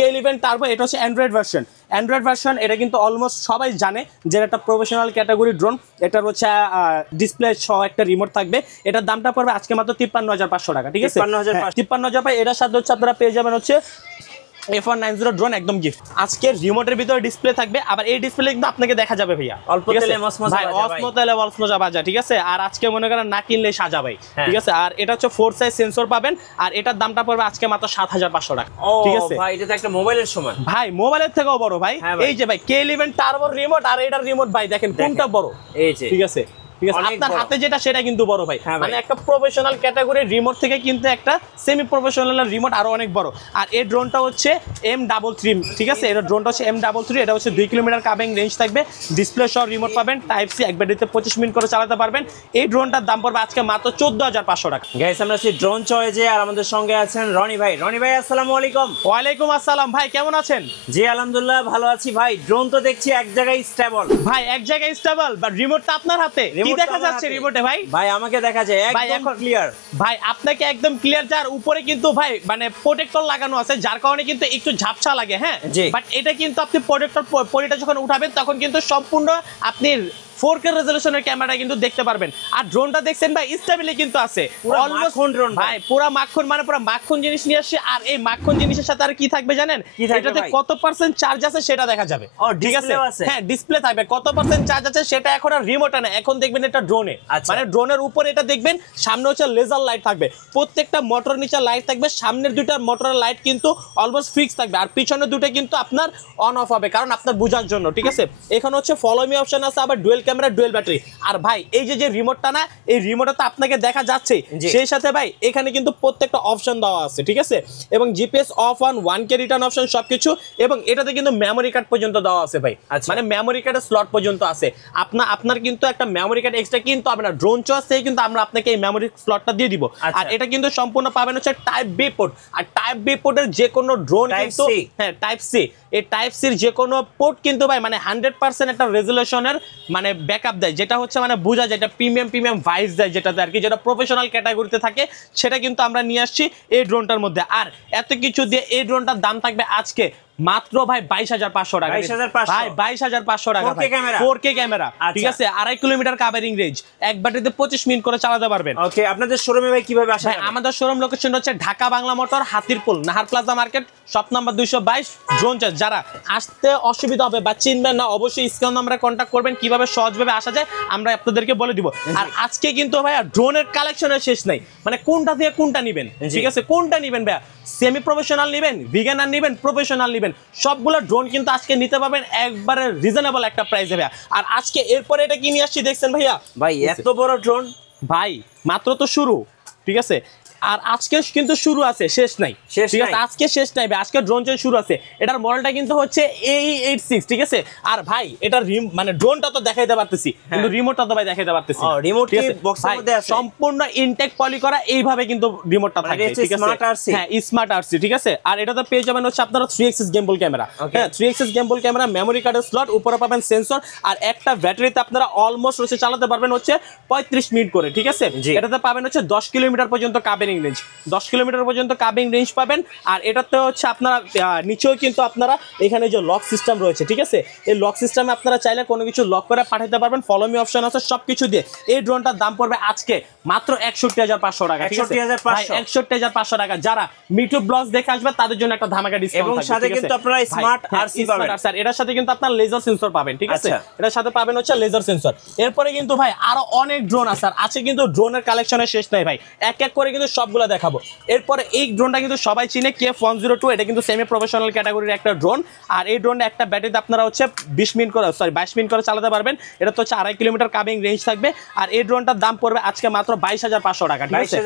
K11 turbo, এটা হচ্ছে Android version. এটা কিন্তু অলমোস্ট সবাই জানে যে একটা প্রফেশনাল ক্যাটাগরি ড্রোন। এটার হচ্ছে ডিসপ্লে সহ একটা রিমোট থাকবে। এটার দামটা পড়বে আজকে মাত্র 53,500 টাকা, ঠিক আছে? 53,500। এটার সাথে হচ্ছে আপনারা পেয়ে যাবেন হচ্ছে F190 ড্রোন, একদম গিফট। আজকে রিমোটের ভিতরে ডিসপ্লে থাকবে, আবার এই ডিসপ্লে কিন্তু আপনাকে দেখা যাবে ভাইয়া অল্প তেলে মজা, ঠিক আছে? আর আজকে মনে করেন না কিনলে সাজা ভাই, ঠিক আছে? আর এটা হচ্ছে 4 সাইজ সেন্সর পাবেন, আর এটার দামটা পড়বে আজকে মাত্র 7,500 টাকা, ঠিক আছে? ভাই এটা তো একটা মোবাইলের সমান ভাই, মোবাইলের থেকেও বড় ভাই। এই যে ভাই K11 টার্বো রিমোট আর এটার রিমোট ভাই দেখেন কোনটা বড়, এই যে, ঠিক আছে? আপনার হাতে যেটা সেটা কিন্তু বড় ভাই, মানে একটা প্রফেশনাল ক্যাটাগরির রিমোট থেকে কিন্তু একটা সেমি প্রফেশনাল রিমোট আরো অনেক বড়। আর এই ড্রোনটা হচ্ছে M33, ঠিক আছে? এটা ড্রোনটা হচ্ছে M33, এটা হচ্ছে 2 কিলোমিটার কাবিং রেঞ্জ থাকবে, ডিসপ্লে সহ রিমোট পাবেন, টাইপ সি, এক ব্যাটারিতে 25 মিনিট করে চালাতে পারবেন। এই ড্রোনটার দাম পড়বে আজকে মাত্র 14,500 টাকা। গাইস, আমরা আছি ড্রোন চয়েজে, আর আমাদের সঙ্গে আছেন রনি ভাই। রনি ভাই, আসসালামু আলাইকুম। ওয়ালাইকুম আসসালাম ভাই, কেমন আছেন? জি আলহামদুলিল্লাহ ভালো আছি ভাই। ড্রোন তো দেখছি এক জায়গায় স্টেবল ভাই, এক জায়গায় স্টেবল, বাট রিমোটটা আপনার হাতে। কি দেখা যাচ্ছে রিমোটে ভাই? ভাই আমাকে দেখা যায় একদম ক্লিয়ার ভাই, আপনাকে একদম ক্লিয়ার। যার উপরে কিন্তু ভাই মানে প্রোটেক্টর লাগানো আছে, যার কারণে কিন্তু একটু ঝাপসা লাগে, হ্যাঁ? বাট এটা কিন্তু আপনি প্রোটেক্টর পরিটা যখন উঠাবেন তখন কিন্তু সম্পূর্ণ আপনি 4K রেজোলিউশনের ক্যামেরা কিন্তু দেখতে পারবেন। আর ড্রোনটা দেখছেন ভাই, স্টেবিলি কিন্তু আছে, অলমোস্ট ড্রোন ভাই, পুরো মাখন, মানে পুরো মাখন জিনিস নিয়ে আসছে। আর এই মাখন জিনিসের সাথে আর কি থাকবে জানেন? এটাতে কত পার্সেন্ট চার্জ আছে সেটা দেখা যাবে, ঠিক আছে? হ্যাঁ, ডিসপ্লে থাকবে, কত পার্সেন্ট চার্জ আছে সেটা। এখন আর রিমোটে না, এখন দেখবেন এটা ড্রোনে, মানে ড্রোনের উপরে এটা দেখবেন। সামনে হচ্ছে লেজার লাইট থাকবে, প্রত্যেকটা মোটর নিচে লাইট থাকবে। সামনের দুইটা মোটরের লাইট কিন্তু অলমোস্ট ফিক্স থাকবে, আর পিছনের দুটো কিন্তু আপনার অন অফ হবে, কারণ আপনার বোঝার জন্য, ঠিক আছে? এখানে হচ্ছে ফলো মি অপশন আছে, আবার ডুয়েল ক্যামেরা, ডুয়েল ব্যাটারি। আর ভাই, এই যে রিমোটটা না, এই রিমোটে তো আপনাকে দেখা যাচ্ছে, সেই সাথে ভাই এখানে কিন্তু প্রত্যেকটা অপশন দেওয়া আছে, ঠিক আছে? এবং GPS of on, 1K return option, সবকিছু। এবং এটাতে কিন্তু মেমোরি কার্ড পর্যন্ত দেওয়া আছে ভাই, মানে মেমোরি কার্ডের স্লট পর্যন্ত আছে। আপনার কিন্তু একটা মেমোরি কার্ড এক্সট্রা কিন্তু হবে না, ড্রোন চয়েস থেকে কিন্তু আমরা আপনাকে এই মেমোরি স্লটটা দিয়ে দিব। আর এটা কিন্তু সম্পূর্ণ পাবেন হচ্ছে টাইপ বি পোর্ট। আর টাইপ বি পোর্টের যে কোনো ড্রোন কিন্তু, হ্যাঁ, টাইপ সি, এই টাইপ সির যে কোনো পোর্ট কিন্তু ভাই মানে 100% একটা রেজোলিউশনের মানে ব্যাকআপ দেয়, যেটা হচ্ছে মানে বোঝা যায়, এটা প্রিমিয়াম ভাইস দেয়, যেটাতে আর কি, যেটা প্রফেশনাল ক্যাটাগরিতে থাকে, সেটা কিন্তু আমরা নিয়ে আসছি এই ড্রোনটার মধ্যে। আর এত কিছু দিয়ে এই ড্রোনটার দাম থাকবে আজকে মাত্র ভাই 22,500 টাকা, ভাই 22,500 টাকা, 4K ক্যামেরা, ঠিক আছে? 2.5 কিলোমিটার কাভারিং রেঞ্জ, এক ব্যাটারিতে 25 মিনিট করে চালাতে পারবেন। ওকে, আপনাদের শোরুমে ভাই কিভাবে আসা যাবে? আমাদের শোরুম লোকেশন হচ্ছে Dhaka Bangla motor, Hatirpul, Nahar plaza market, shop number 222, drone choice. যারা আসতে অসুবিধা হবে বা চিনবেন না, অবশ্যই স্ক্রিন নাম্বারে কন্ট্যাক্ট করবেন, কিভাবে সহজভাবে আসা যায় আমরা আপনাদেরকে বলে দিব। আর আজকে কিন্তু ভাইয়া ড্রোনের কালেকশনের শেষ নাই, মানে কোনটা দিয়ে কোনটা নেবেন, ঠিক আছে? কোনটা নেবেন ভাইয়া, সেমি প্রফেশনাল নেবেন, বিগিনার নেবেন, প্রফেশনাল নেবেন, সবগুলো ড্রোন কিন্তু আজকে নিতে পারবেন একবারে রিজনেবল একটা প্রাইসে ভাইয়া। আর আজকে এরপরে এটা কি নিয়ে আসছি দেখছেন ভাইয়া? ভাই এত বড় ড্রোন ভাই, মাত্র তো শুরু, ঠিক আছে? আর আজকে কিন্তু শুরু আছে, শেষ নাই, ঠিক আছে? আজকে শেষ নাই ভাই, আজকে ড্রোন চয়েস শুরু আছে। এটার মডেলটা কিন্তু হচ্ছে AE86, ঠিক আছে? আর ভাই এটার মানে ড্রোনটা তো দেখাইতে পারতেছি, কিন্তু রিমোটটা তো ভাই দেখাইতে পারতেছি। রিমোট কি বক্সের মধ্যে আছে? সম্পূর্ণ ইনটেক পলি করা, এইভাবে কিন্তু রিমোটটা থাকবে, ঠিক আছে? হ্যাঁ, স্মার্ট আরসি, ঠিক আছে? আর এটাতে পেয়ে যাবেন হচ্ছে আপনারা 3 এক্সিস গেমবল ক্যামেরা, হ্যাঁ, 3 এক্সিস গেমবল ক্যামেরা, মেমোরি কার্ডের স্লট, উপরে পাবেন সেন্সর, আর একটা ব্যাটারিতে আপনারা অলমোস্ট হচ্ছে চালাতে পারবেন হচ্ছে 35 মিনিট করে, ঠিক আছে? এটাতে পাবেন হচ্ছে 10 কিলোমিটার পর্যন্ত কাভারিং রেঞ্জ, 10 কিলোমিটার পর্যন্ত কাবিং রেঞ্জ পাবেন। আর এটাতে হচ্ছে আপনারা নিচেও কিন্তু আপনারা এখানে যে লক সিস্টেম রয়েছে, ঠিক আছে? এই লক সিস্টেমে আপনারা চাইলে কোনো কিছু লক করে পাঠাতে পারবেন, ফলো মি অপশন আছে, সবকিছু দিয়ে এই ড্রোনটার দাম পড়বে আজকে মাত্র 61,500 টাকা, ঠিক আছে? 61,500 টাকা। যারা মিটু ব্লগস দেখে আসবে তাদের জন্য একটা ধামাকা ডিসকাউন্ট এবং সাথে কিন্তু আপনারা স্মার্ট আরসি পাবেন, স্যার। এটার সাথে কিন্তু আপনারা লেজার সেন্সর পাবেন, ঠিক আছে? এটার সাথে পাবেন হচ্ছে লেজার সেন্সর। এরপরে কিন্তু ভাই আরো অনেক ড্রোন আছে, আর আছে কিন্তু ড্রোনের কালেকশনের শেষ নাই ভাই, এক এক করে কিন্তু সবগুলো দেখাবো। এরপরে এই ড্রোনটা কিন্তু সবাই চিনে, KF102, এটা কিন্তু সেমি প্রফেশনাল ক্যাটাগরির একটা ড্রোন। আর এই ড্রোনটা একটা ব্যাটারিতে আপনারা হচ্ছে 22 মিনিট করে চালাতে পারবেন। এটা তো হচ্ছে 2.5 কিলোমিটার কাবিং রেঞ্জ থাকবে। আর এই ড্রোনটার দাম পড়বে আজকে মাত্র 22,500 টাকা, ঠিক আছে?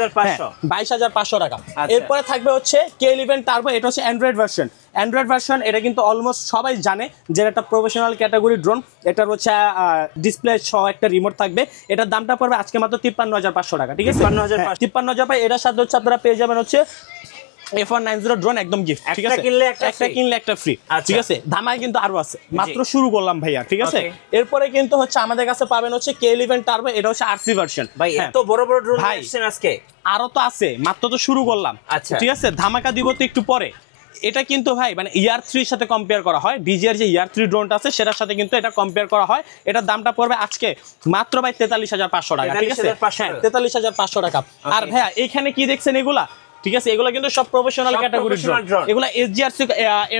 22,500 টাকা। এরপরে থাকবে হচ্ছে K11 টার্বো, এটা হচ্ছে অ্যান্ড্রয়েড ভার্সন। এটা কিন্তু অলমোস্ট সবাই জানে যে একটা প্রফেশনাল ক্যাটাগরি ড্রোন। এটার হচ্ছে ডিসপ্লে সহ একটা রিমোট থাকবে। এটার দামটা পড়বে আজকে মাত্র 53,500 টাকা, ঠিক আছে? 53,500। এটার সাথে হচ্ছে আপনারা পেয়ে যাবেন হচ্ছে F190 ড্রোন, একদম গিফট, ঠিক আছে? একটা কিনলে একটা ফ্রি, ঠিক আছে? ধামাই কিন্তু আরো আছে, মাত্র শুরু করলাম ভাইয়া, ঠিক আছে? এরপরে কিন্তু হচ্ছে আমাদের কাছে পাবেন হচ্ছে K11 টার্বো, এটা হচ্ছে আরসি ভার্সন। ভাই এত বড় ড্রোন আসছেন আজকে? আরো তো আছে, মাত্র তো শুরু করলাম, ঠিক আছে? ধামাকা দিব তো একটু পরে। এটা কিন্তু ভাই মানে ইয়ার 3 সাথে কম্পেয়ার করা হয়, ডিজিআর যে ইয়ার 3 ড্রোনটা আছে সেটার সাথে কিন্তু এটা কম্পেয়ার করা হয়। এটার দামটা পড়বে আজকে মাত্র ভাই 43,500 টাকা, ঠিক আছে? 43,500 টাকা। আর ভাইয়া এখানে কি দেখছেন এগুলা, ঠিক আছে, এগুলো কিন্তু সব প্রফেশনাল ক্যাটাগরি ড্রোন, এগুলো SGRC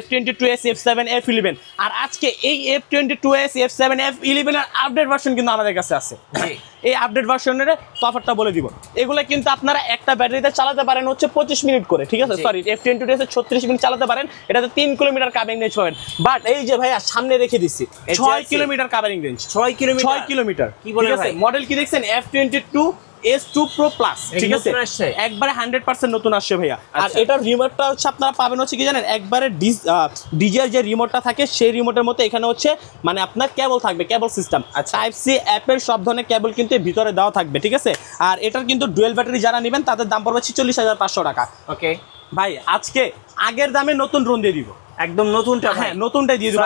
F22s F7 F11। আর আজকে এই F22s F7 F11 এর আপডেট ভার্সন কিন্তু আমাদের কাছে আছে। এই আপডেট ভার্সনের তফাৎটা বলে দিব। এগুলো কিন্তু আপনারা একটা ব্যাটারিতে চালাতে পারেন হচ্ছে 25 মিনিট করে, ঠিক আছে? সরি, F22s এ 36 মিনিট চালাতে পারেন, এটাতে 3 কিলোমিটার কাভারিং রেঞ্জ পাবেন। বাট এই যে ভাইয়া সামনে রেখে দিচ্ছি 6 কিলোমিটার কাভারিং রেঞ্জ, 6 কিলোমিটার, কি বলে ভাই? মডেল কি দেখছেন? F22S2 Pro Plus, ঠিক আছে, একবারে 100% নতুন আসছে ভাইয়া। আর এটার রিমোটটা হচ্ছে আপনারা পাবেন হচ্ছে কি জানেন, একবারে ডিজিআর যে রিমোটটা থাকে সেই রিমোটের মতো এখানে হচ্ছে মানে আপনার কেবল থাকবে, কেবল সিস্টেম, টাইপ সি অ্যাপেল সব ধরনের কেবল কিন্তু ভিতরে দেওয়া থাকবে, ঠিক আছে? আর এটার কিন্তু ডুয়েল ব্যাটারি যারা নেবেন তাদের দাম পড়বে 46,500 টাকা। ওকে ভাই আজকে আগের দামে নতুন ড্রোন দিয়ে দিব, একদম নতুনটা। হ্যাঁ নতুনটাই দিয়ে দিব।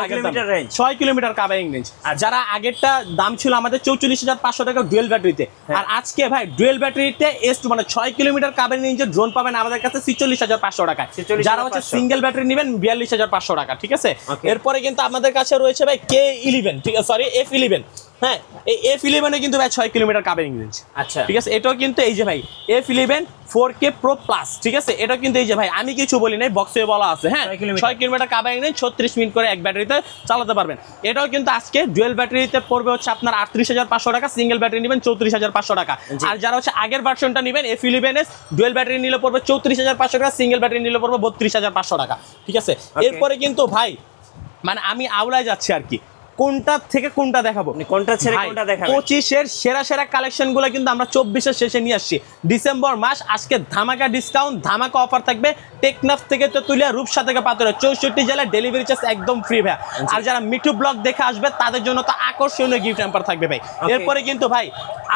6 কিলোমিটার কাভারিং রেঞ্জ। আর যারা আগেরটা দাম ছিল আমাদের 44,500 টাকা ডুয়েল ব্যাটারিতে, আর আজকে ভাই ডুয়েল ব্যাটারিতে S2 মানে 6 কিলোমিটার কাভারিং রেঞ্জের ড্রোন পাবেন আমাদের কাছে 46,500 টাকা। যারা হচ্ছে সিঙ্গেল ব্যাটারি নেবেন 42,500 টাকা, ঠিক আছে? এরপরে কিন্তু আমাদের কাছে রয়েছে ভাই K11, ঠিক আছে, সরি F11। হ্যাঁ, এই F11 এ কিন্তু ভাই 6 কিলোমিটার কাভারিং রেঞ্জ, আচ্ছা, ঠিক আছে? এটাও কিন্তু এই যে ভাই F11 4K Pro Plus, ঠিক আছে? এটা কিন্তু এই যে ভাই আমি কিছু বলি নাই, বক্সে বলা আছে, হ্যাঁ 6 কিলোমিটার কাভারিং রেঞ্জ, 36 মিনিট করে এক ব্যাটারিতে চালাতে পারবেন। এটাও কিন্তু আজকে ডুয়েল ব্যাটারিতে পড়বে হচ্ছে আপনার 38,500 টাকা, সিঙ্গেল ব্যাটারি নেবেন 34,500 টাকা। আর যারা হচ্ছে আগের ভার্সনটা নেবেন F11s ডুয়েল ব্যাটারি নিলে পড়বে 34,500 টাকা, সিঙ্গেল ব্যাটারি নিলে পড়বে 32,500 টাকা, ঠিক আছে? এরপরে কিন্তু ভাই মানে আমি আউলায় যাচ্ছি আর কি, কোনটা থেকে কোনটা দেখাবো, কোনটা ছেড়ে কোনটা দেখাবো। 25 এর সেরা সেরা কালেকশন গুলো কিন্তু আমরা 24 এর শেষে নিয়ে আসছি। ডিসেম্বর মাস আজকে ধামাকা ডিসকাউন্ট, ধামাকা অফার থাকবে। টেকনাফ থেকে তেতুলিয়া, রূপসা থেকে পাথরে 64 জেলায় ডেলিভারি চার্জ একদম ফ্রি ভাই। আর যারা মিঠু ব্লগ দেখে আসবে তাদের জন্য তো আকর্ষণীয় গিফট হ্যাম্পার থাকবে ভাই। এরপরে কিন্তু ভাই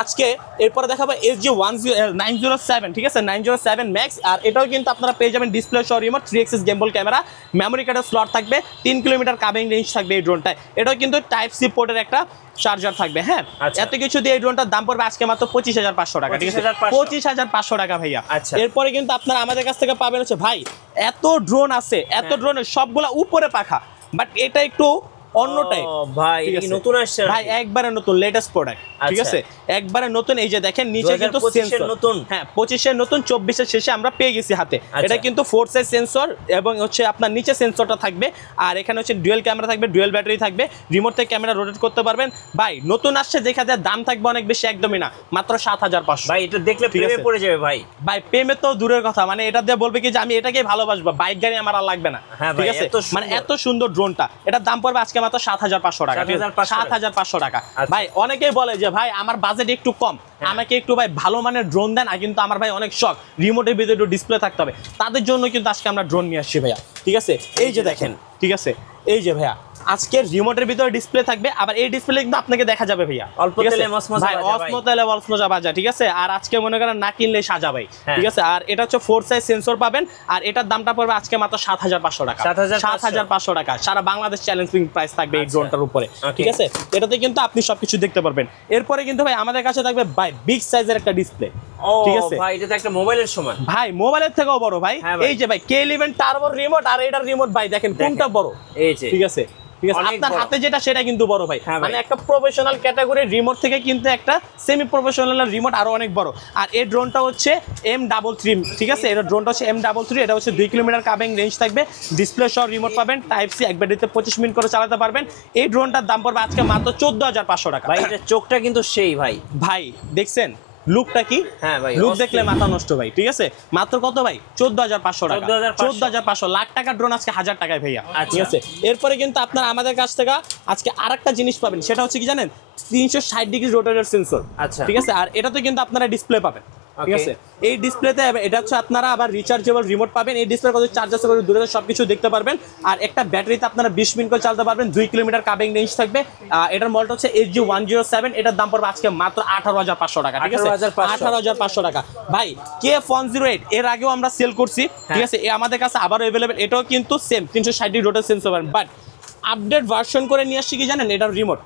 আজকে এরপরে দেখাবো SG907, ঠিক আছে, 907 ম্যাক্স। আর এটাও কিন্তু আপনারা পেয়ে যাবেন ডিসপ্লে সহ রিমোট, 3 এক্সিস গেমবল ক্যামেরা, মেমোরি কার্ডের স্লট থাকবে, 3 কিলোমিটার কাভারিং রেঞ্জ থাকবে এই ড্রোনটায়। এটাও কিন্তু টাইপ সি পোর্টের একটা চার্জার থাকবে। হ্যাঁ, এত কিছু দিয়ে এই ড্রোনটার দাম পড়বে আজকে মাত্র 25,500 টাকা, ঠিক আছে? 25,500 টাকা ভাইয়া। এরপরে কিন্তু আপনারা আমাদের কাছ থেকে পাবেন হচ্ছে ভাই এত ড্রোন আছে, এত ড্রোনের সবগুলা উপরে পাখা, বাট এটা একটু অন্যটাই ভাই, নতুন আসছে ভাই, একবারে নতুন লেটেস্ট প্রোডাক্ট, ঠিক আছে, একবারে নতুন। এই যে দেখেন নিচে কিন্তু সেন্সর নতুন, হ্যাঁ 25 এর নতুন, 24 এর শেষে আমরা পেয়ে গেছি হাতে। এটা কিন্তু 4 সাইজ সেন্সর এবং হচ্ছে আপনার নিচে সেন্সরটা থাকবে। আর এখানে হচ্ছে ডুয়েল ক্যামেরা থাকবে, ডুয়েল ব্যাটারি থাকবে, রিমোট থেকে ক্যামেরা রোটেট করতে পারবেন। ভাই নতুন আসছে যেখানে দাম থাকবে অনেক বেশি, একদমই না, মাত্র 7,500। ভাই এটা দেখলে প্রেমে পড়ে যাবে ভাই। ভাই প্রেমে তো দূরের কথা, মানে এটা দিয়ে বলবে কি যে আমি এটাকেই ভালোবাসবো, বাইক গাড়ি আমার আর লাগবে না, ঠিক আছে? মানে এত সুন্দর ড্রোনটা, এটার দাম পড়বে আজকে মাত্র 7,500 টাকা, 7,500 টাকা। ভাই অনেকেই বলে যে ভাই আমার বাজেট একটু কম, আমাকে একটু ভাই ভালো মানের ড্রোন দেন, আর কিন্তু আমার ভাই অনেক শখ রিমোটের ভিতরে একটু ডিসপ্লে থাকতে হবে, তাদের জন্য কিন্তু আজকে আমরা ড্রোন নিয়ে আসছি ভাইয়া, ঠিক আছে? এই যে দেখেন, ঠিক আছে, এই যে ভাইয়া আজকে রিমোটের ভিতরে ডিসপ্লে থাকবে, আবার এই ডিসপ্লে কিন্তু আপনাকে দেখা যাবে ভাইয়া অল্প তেলে মসমসা বাজা, ঠিক আছে? আর আজকে মনে করেন না কিনলে সাজা ভাই, ঠিক আছে? আর এটা হচ্ছে 4 সাইজ সেন্সর পাবেন, আর এটার দামটা পড়বে আজকে মাত্র 7,500 টাকা, 7,500 টাকা। সারা বাংলাদেশ চ্যালেঞ্জিং প্রাইস থাকবে এই ড্রোনটার উপরে, ঠিক আছে? এটাতে কিন্তু আপনি সবকিছু দেখতে পারবেন। এরপরে কিন্তু ভাই আমাদের কাছে থাকবে ভাই বিগ সাইজের একটা ডিসপ্লে, ঠিক আছে ভাই? এটা তো একটা মোবাইলের সমান ভাই, মোবাইলের থেকেও বড় ভাই। এই যে ভাই K11 টার্বো রিমোট, আর এটার রিমোট ভাই দেখেন কোনটা বড়, এই যে, ঠিক আছে, ঠিক আছে? আপনার হাতে যেটা সেটা কিন্তু বড় ভাই, মানে একটা প্রফেশনাল ক্যাটাগরির রিমোট থেকে কিন্তু একটা সেমি প্রফেশনাল রিমোট আরো অনেক বড়। আর এই ড্রোনটা হচ্ছে M33, ঠিক আছে? এটা ড্রোনটা হচ্ছে M33, এটা হচ্ছে 2 কিলোমিটার কাভারিং রেঞ্জ থাকবে, ডিসপ্লে সহ রিমোট পাবেন, টাইপ সি এক ব্যাটারিতে 25 মিনিট করে চালাতে পারবেন। এই ড্রোনটার দাম পড়বে আজকে মাত্র 14,500 টাকা। ভাই এটা চোখটা কিন্তু সেই ভাই, ভাই দেখছেন লুকটা কি? হ্যাঁ ভাই, লুক দেখলে মাথা নষ্ট ভাই, ঠিক আছে? মাত্র কত ভাই? 14,500 টাকা, 14,500 লাখ টাকার ড্রোন আজকে 1000 টাকায় ভাইয়া, ঠিক আছে? এরপরে কিন্তু আপনারা আমাদের কাছ থেকে আজকে আরেকটা জিনিস পাবেন, সেটা হচ্ছে কি জানেন? 360 ডিগ্রি রোটেটর সেন্সর, আচ্ছা, ঠিক আছে? আর এটাতে কিন্তু আপনারা ডিসপ্লে পাবেন, ঠিক আছে? এই ডিসপ্লেতে এটা হচ্ছে আপনারা আবার রিচার্জেবল রিমোট পাবেন, এই ডিসপ্লে কত চার্জ আছে করে দূরে সবকিছু দেখতে পারবেন। আর একটা ব্যাটারিতে আপনারা 20 মিনিট করে চালাতে পারবেন, 2 কিলোমিটার কাভারিং রেঞ্জ থাকবে। এটার মডেলটা হচ্ছে SG107, এটার দাম পড়বে আজকে মাত্র 18,500 টাকা, ঠিক আছে? 18,500 টাকা। ভাই K108 এর আগেও আমরা সেল করছি, ঠিক আছে? আমাদের কাছে আবারও अवेलेबल, এটাও কিন্তু same 360 degree rotator sensor, but update version করে নিয়ে আসছি কি জানেন, এটার রিমোট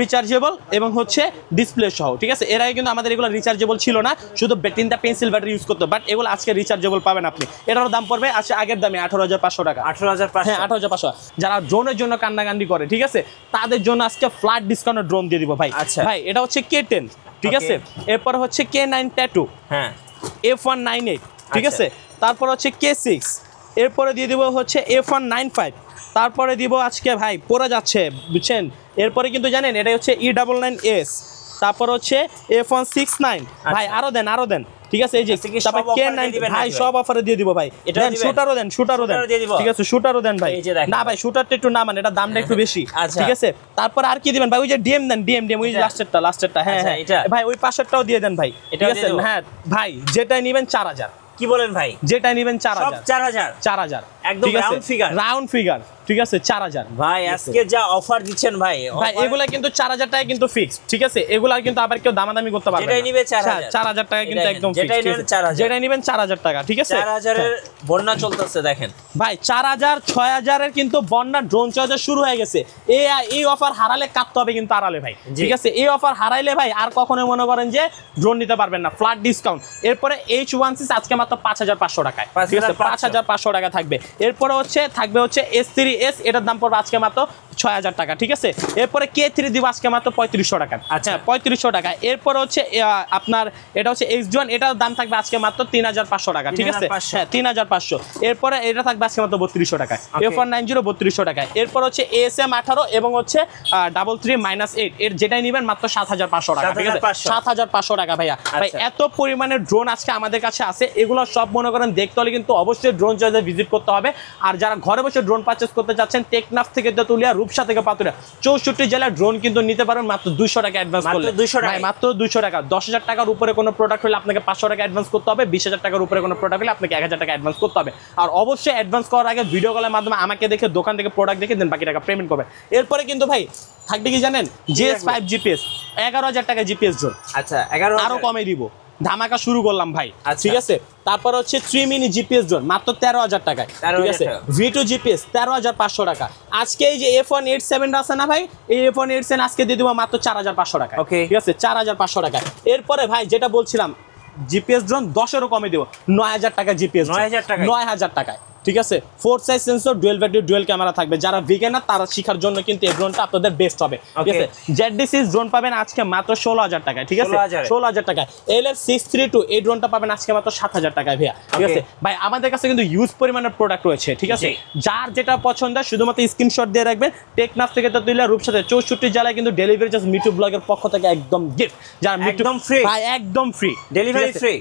রিচার্জেবল এবং হচ্ছে ডিসপ্লে সহ, ঠিক আছে। এর আগে কিন্তু আমাদের এগুলো রিচার্জেবল ছিল না, শুধু তিনটা পেন্সিল ব্যাটারি ইউজ করতো, বাট এগুলো আজকে রিচার্জেবল পাবেন আপনি। এটারও দাম পড়বে আজকে আগের দামে 18,500 টাকা। 18,500, হ্যাঁ 18,500। যারা ড্রোনের জন্য কান্নাকান্দি করে, ঠিক আছে, তাদের জন্য আজকে ফ্ল্যাট ডিসকাউন্টে ড্রোন দিয়ে দিব ভাই। আচ্ছা ভাই এটা হচ্ছে K10, ঠিক আছে। এরপর হচ্ছে K9 ট্যাটু, হ্যাঁ F198, ঠিক আছে। তারপর হচ্ছে K6, এরপরে দিয়ে দিব হচ্ছে F195, তারপরে দিব আজকে ভাই পড়ে যাচ্ছে বুঝছেন। এরপরে কিন্তু জানেন এটা হচ্ছে E99S, তারপর হচ্ছে F169 ভাই, আরো দেন, ঠিক আছে। এই যে তারপর K9 ভাই সব অফারে দিয়ে দিব ভাই। দেন শুটারও দেন, ঠিক আছে, শুটারও দেন ভাই। না ভাই শুটারটা একটু না, মানে এটা দামটা একটু বেশি, ঠিক আছে। তারপর আর কি দিবেন ভাই, ওই যে ডিএম দেন, ডিএম ওই লাস্টেরটা, হ্যাঁ ভাই ওই পাশেরটাও দিয়ে দেন ভাই, ঠিক আছে। হ্যাঁ ভাই যেটাই নেবেন 4,000। কি বলেন ভাই? যেটাই নেবেন 4,000, 4,000 একদম রাউন্ড ফিগার, ঠিক আছে 4,000। ভাই আজকে যা অফার দিচ্ছেন ভাই এগুলা কিন্তু 4,000 টাকা কিন্তু ফিক্স, ঠিক আছে। এগুলা কিন্তু আবার কেউ দামাদামি করতে পারবে না। যেটাই নিবে 4,000 টাকা কিন্তু একদম ফিক্স, যেটাই নেবেন 4,000 টাকা, ঠিক আছে। 4,000 এর বন্যা চলতেছে দেখেন ভাই, 4,000 6,000 এর কিন্তু বন্যা ড্রোন চয়েস শুরু হয়ে গেছে। এই অফার হারালে কাটতে হবে কিন্তু আড়ালে ভাই, ঠিক আছে। এই অফার হারাইলে ভাই আর কখনো মনে করেন যে ড্রোন নিতে পারবেন না, ফ্ল্যাট ডিসকাউন্ট। এরপরে H16 আজকে মাত্র 5,500 টাকায়, ঠিক আছে, 5,500 টাকা থাকবে। এরপরে থাকবে হচ্ছে S3S, এটার দাম পড়বে আজকে মাত্র 6,000 টাকা, ঠিক আছে। এরপরে K3 দিব আজকে মাত্র 3,500 টাকা, আচ্ছা 3,500 টাকা। এরপরে হচ্ছে আপনার এটা হচ্ছে X1, এটার দাম থাকবে আজকে মাত্র 3,500 টাকা, ঠিক আছে, হ্যাঁ 3,500। এরপরে এটা থাকবে আজকে মাত্র 3,200 টাকায়, F190 3,200 টাকায়। এরপর হচ্ছে ASM18 এবং হচ্ছে 33-8, এর যেটাই নেবেন মাত্র 7,500 টাকা, ঠিক আছে, 7,500 টাকা ভাইয়া। ভাই এত পরিমাণের ড্রোন আজকে আমাদের কাছে আছে, এগুলো সব মনে করেন দেখতে হলে কিন্তু অবশ্যই ড্রোন চয়েসে ভিজিট করতে হবে। আর যারা ঘরে বসে ড্রোন পারচেজ করতে চাচ্ছেন, টেকনাফ থেকে তেতুলিয়া, রূপসা থেকে পাতুরিয়া, 64 জেলার ড্রোন কিন্তু নিতে পারেন মাত্র 200 টাকা অ্যাডভান্স করলে। মাত্র 200 টাকা। 10,000 টাকার উপরে কোনো প্রোডাক্ট হলে আপনাকে 500 টাকা অ্যাডভান্স করতে হবে। 20,000 টাকার উপরে কোনো প্রোডাক্ট হলে আপনাকে 1,000 টাকা অ্যাডভান্স করতে হবে। আর অবশ্যই অ্যাডভান্স করার আগে ভিডিও কলের মাধ্যমে আমাকে দেখে, দোকান থেকে প্রোডাক্ট দেখে দেন বাকি টাকা পেমেন্ট করবেন। এরপরে কিন্তু ভাই থাকবে কি জানেন, GS5 GPS, 11,000 টাকা জিপিএস ড্রোন। আচ্ছা 11,000 আরো কমে দিব, ধামাকা শুরু করলাম ভাই, ঠিক আছে। তারপর হচ্ছে 3 মিনি জিপিএস ড্রোন মাত্র 13,000 টাকায়, ঠিক আছে। V2 জিপিএস 13,500 টাকা। আজকে এই যে F187 আছে না ভাই, এই F187 আজকে দিয়ে দিব মাত্র 4,500 টাকা, ঠিক আছে, 4,500 টাকা। এরপরে ভাই যেটা বলছিলাম জিপিএস ড্রোন 10-এরও কমে দিব, 9,000 টাকা জিপিএস, 9,000 টাকায়, ঠিক আছে। 4 size sensor, dual battery, dual camera থাকবে। যারা বিগিনার তারা শেখার জন্য কিন্তু এই ড্রোনটা আপনাদের বেস্ট হবে, ঠিক আছে। ZD6 ড্রোন পাবেন আজকে মাত্র 16,000 টাকায়, ঠিক আছে, 16,000 টাকায়। LF632 এই ড্রোনটা পাবেন আজকে মাত্র 7,000 টাকায় ভাইয়া, ঠিক আছে। ভাই আমাদের কাছে কিন্তু ইউজ পরিমাণের প্রোডাক্ট রয়েছে, ঠিক আছে। যার যেটা পছন্দ শুধুমাত্র স্ক্রিনশট দিয়ে রাখবেন। টেকনাফ থেকে তেতুলিয়া, রূপসাতে 64 জেলায় কিন্তু ডেলিভারি চার্জ মিটু ব্লগের পক্ষ থেকে একদম গিফট। যারা একদম ফ্রি, ভাই একদম ফ্রি,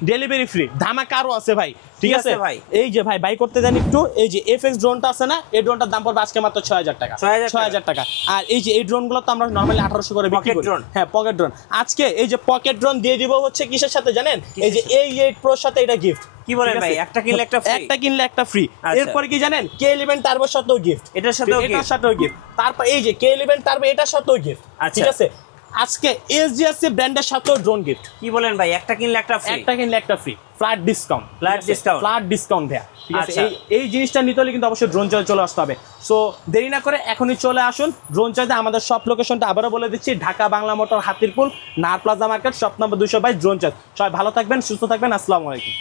ডেলিভারি ফ্রি, ধামাকা আরো আছে ভাই, ঠিক আছে ভাই। এই যে ভাই বাই করতে দেন একটু, এই যে FX ড্রোনটা আছে না, এই ড্রোনটার দাম পড়বে আজকে মাত্র 6,000 টাকা, 6,000 টাকা। আর এই যে এই ড্রোনগুলো তো আমরা নরমালি 1,800 করে বিক্রি করি, হ্যাঁ পকেট ড্রোন। আজকে এই যে পকেট ড্রোন দিয়ে দিব হচ্ছে কিসের সাথে জানেন, এই যে A8 Proর সাথে এটা গিফট। কি বলেন ভাই, একটা কিনলে একটা ফ্রি, একটা কিনলে একটা ফ্রি। এরপর কি জানেন, K11 টার্বোর সাথেও গিফট, এটার সাথেও গিফট। তারপর এই যে K11 টার্বো এটার সাথেও গিফট, ঠিক আছে। আজকে SGSC ব্র্যান্ডের সাথেও ড্রোন গিফট। কি বলেন ভাই, একটা কিনলে একটা ফ্রি, একটা কিনলে একটা free, flat discount, flat discount দেয়া, ঠিক আছে। এই জিনিসটা নিতে হলে কিন্তু অবশ্যই ড্রোন চলে আসতে হবে। সো দেরি না করে এখনই চলে আসুন ড্রোন চয়েসে। আমাদের সব লোকেশনটা আবারও বলে দিচ্ছি, Dhaka Bangla motor, Hatirpul, Nahar plaza market, shop number 222, drone choice. সবাই ভালো থাকবেন, সুস্থ থাকবেন, আসসালামু আলাইকুম।